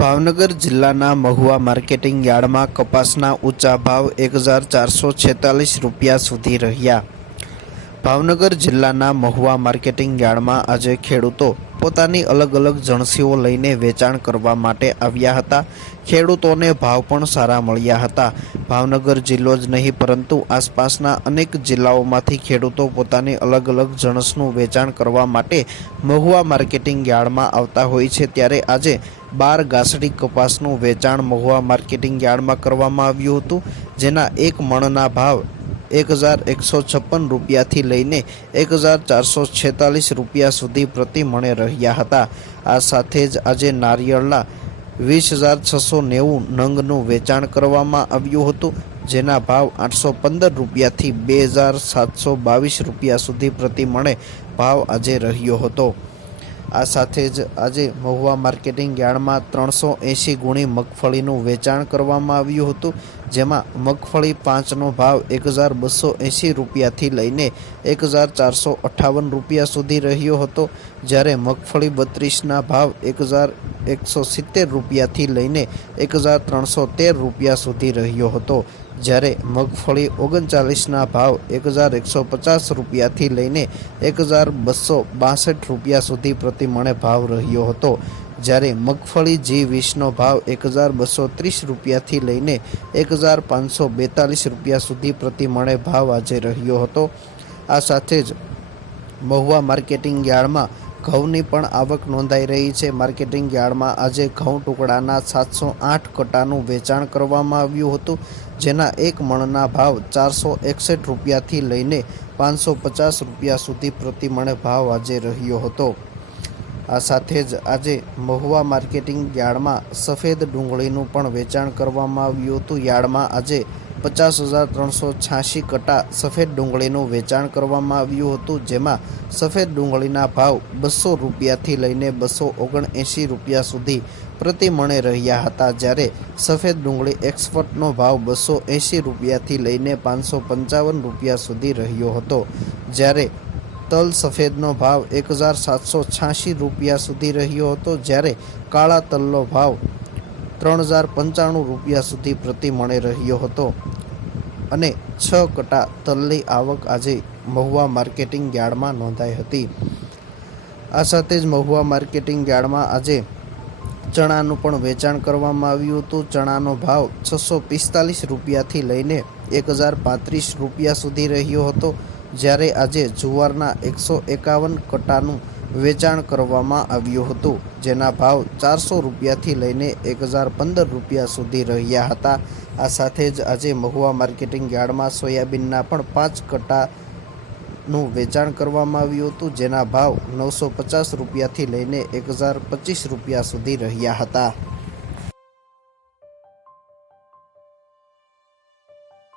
ભાવનગર જિલ્લાના મહુવા માર્કેટિંગ યાર્ડમાં કપાસના ઊંચા ભાવ 1446 રૂપિયા સુધી રહ્યા। ભાવનગર જિલ્લાના મહુવા માર્કેટિંગ યાર્ડમાં આજે ખેડૂતો પોતાની અલગ અલગ જણસીઓ લઈને વેચાણ કરવા માટે આવ્યા હતા। ખેડૂતોને ભાવ પણ સારા મળ્યા હતા। ભાવનગર જિલ્લો જ નહીં પરંતુ આસપાસના અનેક જિલ્લાઓમાંથી ખેડૂતો પોતાની અલગ અલગ જણસનું વેચાણ કરવા માટે મહુવા માર્કેટિંગ યાર્ડમાં આવતા હોય છે। ત્યારે આજે 12 ગાંસડી કપાસનું વેચાણ મહુવા માર્કેટિંગ યાર્ડમાં કરવામાં આવ્યું હતું, જેના એક મણના ભાવ 1156 રૂપિયાથી લઈને 1446 રૂપિયા સુધી પ્રતિ મણે રહ્યા હતા। આ સાથે જ આજે નારિયેળના 20,690 નંગનું વેચાણ કરવામાં આવ્યું હતું, જેના ભાવ 815 રૂપિયાથી 2,722 રૂપિયા સુધી પ્રતિ મણે ભાવ આજે રહ્યો હતો। આ સાથે જ આજે મહુવા માર્કેટિંગ યાર્ડમાં 380 ગુણી મગફળીનું વેચાણ કરવામાં આવ્યું હતું, જેમાં મગફળી 5નો ભાવ 1,280 રૂપિયાથી લઈને 1,458 રૂપિયા સુધી રહ્યો હતો, જ્યારે મગફળી 32ના ભાવ 1,170 રૂપિયાથી લઈને 1,313 રૂપિયા સુધી રહ્યો હતો, જ્યારે મગફળી 39ના ભાવ 1,150 રૂપિયાથી લઈને 1,262 રૂપિયા સુધી પ્રતિ મણે ભાવ રહ્યો હતો, જ્યારે મગફળી G20નો ભાવ 1,230 રૂપિયાથી લઈને 1,542 રૂપિયા સુધી પ્રતિ મણે ભાવ આજે રહ્યો હતો। આ સાથે જ મહુવા માર્કેટિંગ યાર્ડમાં ઘઉંની પણ આવક નોંધાઈ રહી છે। માર્કેટિંગ યાર્ડમાં આજે ઘઉં ટુકડાના 708 કટ્ટાનું વેચાણ કરવામાં આવ્યું હતું, જેના એક મણના ભાવ 461 રૂપિયાથી લઈને 550 રૂપિયા સુધી પ્રતિ મણે ભાવ આજે રહ્યો હતો। આ સાથે જ આજે મહુવા માર્કેટિંગ યાર્ડમાં સફેદ ડુંગળીનું પણ વેચાણ કરવામાં આવ્યું હતું। યાર્ડમાં આજે 50,386 કટ્ટા સફેદ ડુંગળીનું વેચાણ કરવામાં આવ્યું હતું, જેમાં સફેદ ડુંગળીના ભાવ 200 રૂપિયાથી લઈને 279 રૂપિયા સુધી પ્રતિ મણે રહ્યા હતા, જ્યારે સફેદ ડુંગળી એક્સપર્ટનો ભાવ 280 રૂપિયાથી લઈને 555 રૂપિયા સુધી રહ્યો હતો, જ્યારે તલ સફેદનો ભાવ 1,786 રૂપિયા સુધી રહ્યો હતો, જ્યારે કાળા તલનો ભાવ 3,095 રૂપિયા સુધી પ્રતિ મણે રહ્યો હતો અને 6 કટ્ટા તલની આવક આજે મહુવા માર્કેટિંગ યાર્ડમાં નોંધાઈ હતી। આ સાથે જ મહુવા માર્કેટિંગ યાર્ડમાં આજે ચણાનું પણ વેચાણ કરવામાં આવ્યું હતું। ચણાનો ભાવ 645 રૂપિયાથી લઈને 1,035 રૂપિયા સુધી રહ્યો હતો, જ્યારે આજે જુવારના 151 કટ્ટાનું વેચાણ કરવામાં આવ્યું હતું, જેના ભાવ 400 રૂપિયાથી લઈને 1,015 રૂપિયા સુધી રહ્યા હતા। આ સાથે જ આજે મહુવા માર્કેટિંગ યાર્ડમાં સોયાબીનના પણ 5 કટ્ટાનું વેચાણ કરવામાં આવ્યું હતું, જેના ભાવ 950 રૂપિયાથી લઈને 1,025 રૂપિયા સુધી રહ્યા હતા।